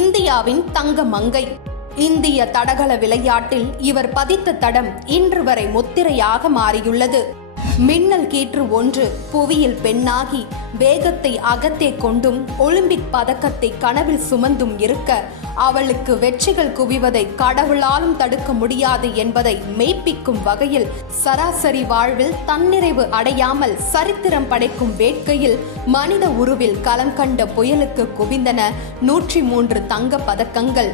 இந்தியாவின் தங்க மங்கை. இந்திய தடகள விளையாட்டில் இவர் பதித்த தடம் இன்று வரை முத்திரையாக மாறியுள்ளது. மின்னல் கீற்று ஒன்று புவியில் பெண்ணாகி வேகத்தை அகத்தே கொண்டும் ஒலிம்பிக் பதக்கத்தை கனவில் சுமந்தும் இருக்க, அவளுக்கு வெற்றிகள் குவிவதை கடவுளாலும் தடுக்க முடியாது என்பதை மெய்ப்பிக்கும் வகையில் சராசரி வாழ்வில் தன்னிறைவு அடையாமல் சரித்திரம் படைக்கும் வேட்கையில் மனித உருவில் களம் கண்ட புயலுக்கு குவிந்தன 103 தங்க பதக்கங்கள்.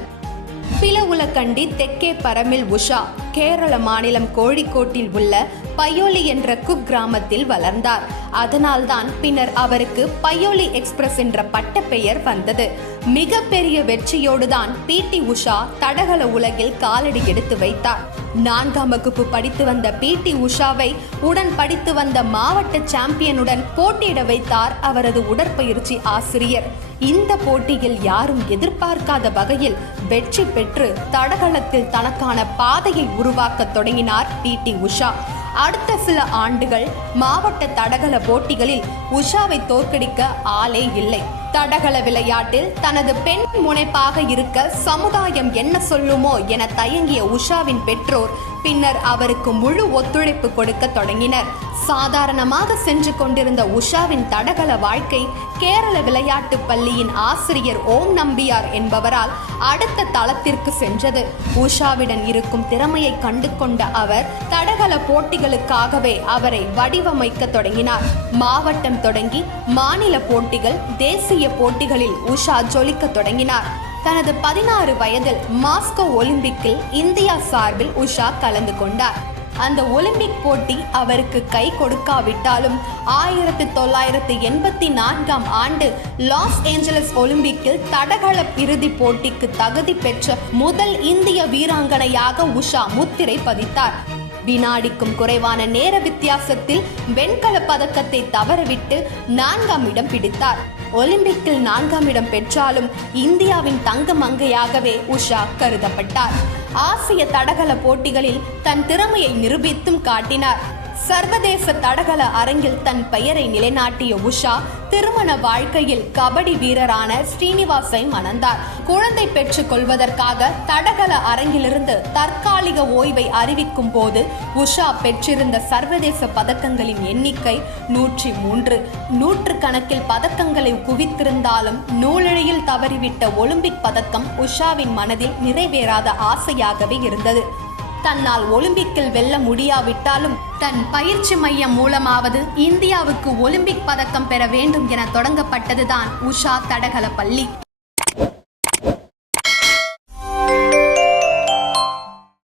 பிலவுலக்கண்டி தெற்கே பரமில் உஷா கேரள மாநிலம் கோழிக்கோட்டில் உள்ள பையோலி என்ற குக்கிராமத்தில் வளர்ந்தார். அதனால்தான் பின்னர் அவருக்கு பையோலி எக்ஸ்பிரஸ் என்ற பட்டப்பெயர் வந்தது. மிகப்பெரிய வெற்றியோடுதான் பிடி உஷா தடகள உலகில் காலடி எடுத்து வைத்தார். 4ஆம் வகுப்பு படித்து வந்த பிடி உஷாவை உடன் படித்து வந்த மாவட்ட சாம்பியனுடன் போட்டியிட வைத்தார் அவரது உடற்பயிற்சி ஆசிரியர். இந்த போட்டியில் யாரும் எதிர்பார்க்காத வகையில் வெற்றி பெற்று தடகளத்தில் தனக்கான பாதையை உருவாக்க தொடங்கினார் பிடி உஷா. அடுத்த சில ஆண்டுகள் மாவட்ட தடகள போட்டிகளில் உஷாவை தோற்கடிக்க ஆளே இல்லை. தடகள விளையாட்டில் தனது பெண் முனைப்பாக இருக்க சமுதாயம் என்ன சொல்லுமோ என தயங்கிய உஷாவின் பெற்றோர் பின்னர் அவருக்கு முழு ஒத்துழைப்பு கொடுக்க தொடங்கினர். சாதாரணமாக சென்று கொண்டிருந்த உஷாவின் தடகள வாழ்க்கை கேரள விளையாட்டு பள்ளியின் ஆசிரியர் ஓம் நம்பியார் என்பவரால் அடுத்த தளத்திற்கு சென்றது. உஷாவிடம் இருக்கும் திறமையை கண்டு கொண்ட அவர் தடகள போட்டிகளுக்காகவே அவரை வடிவமைக்க தொடங்கினார். மாவட்டம் தொடங்கி மாநில போட்டிகள், தேசிய போட்டிகளில் உஷா ஜொலிக்க தொடங்கினார். தனது 16 வயதில் மாஸ்கோ ஒலிம்பிக்கில் இந்தியா சார்பில் உஷா கலந்து கொண்டார். அந்த ஒலிம்பிக் போட்டி அவருக்கு கை கொடுக்காவிட்டாலும் 1984ஆம் ஆண்டு லாஸ் ஏஞ்சலஸ் ஒலிம்பிக்கில் தடகள இறுதி போட்டிக்கு தகுதி பெற்ற முதல் இந்திய வீராங்கனையாக உஷா முத்திரை பதித்தார். வினாடிக்கும் குறைவான நேர வித்தியாசத்தில் வெண்கல பதக்கத்தை தவறவிட்டு 4ஆம் இடம் பிடித்தார். ஒலிம்பிக்கில் 4ஆம் இடம் பெற்றாலும் இந்தியாவின் தங்க மங்கையாகவே உஷா கருதப்பட்டார். ஆசிய தடகள போட்டிகளில் தன் திறமையை நிரூபித்தும் காட்டினார். சர்வதேச தடகள அரங்கில் தன் பெயரை நிலைநாட்டிய உஷா திருமண வாழ்க்கையில் கபடி வீரரான ஸ்ரீனிவாசை மணந்தார். குழந்தை பெற்றுக் கொள்வதற்காக தடகள அரங்கிலிருந்து தற்காலிக ஓய்வை அறிவிக்கும் போது உஷா பெற்றிருந்த சர்வதேச பதக்கங்களின் எண்ணிக்கை 103. 100 கணக்கில் பதக்கங்களை குவித்திருந்தாலும் நூலிழையில் தவறிவிட்ட ஒலிம்பிக் பதக்கம் உஷாவின் மனதில் நிறைவேறாத ஆசையாகவே இருந்தது. தன்னால் ஒலிம்பிக்கில் வெல்ல முடியாவிட்டாலும் தன் பயிற்சி மையம் மூலமாவது இந்தியாவுக்கு ஒலிம்பிக் பதக்கம் பெற வேண்டும் என தொடங்கப்பட்டதுதான் உஷா தடகள பள்ளி.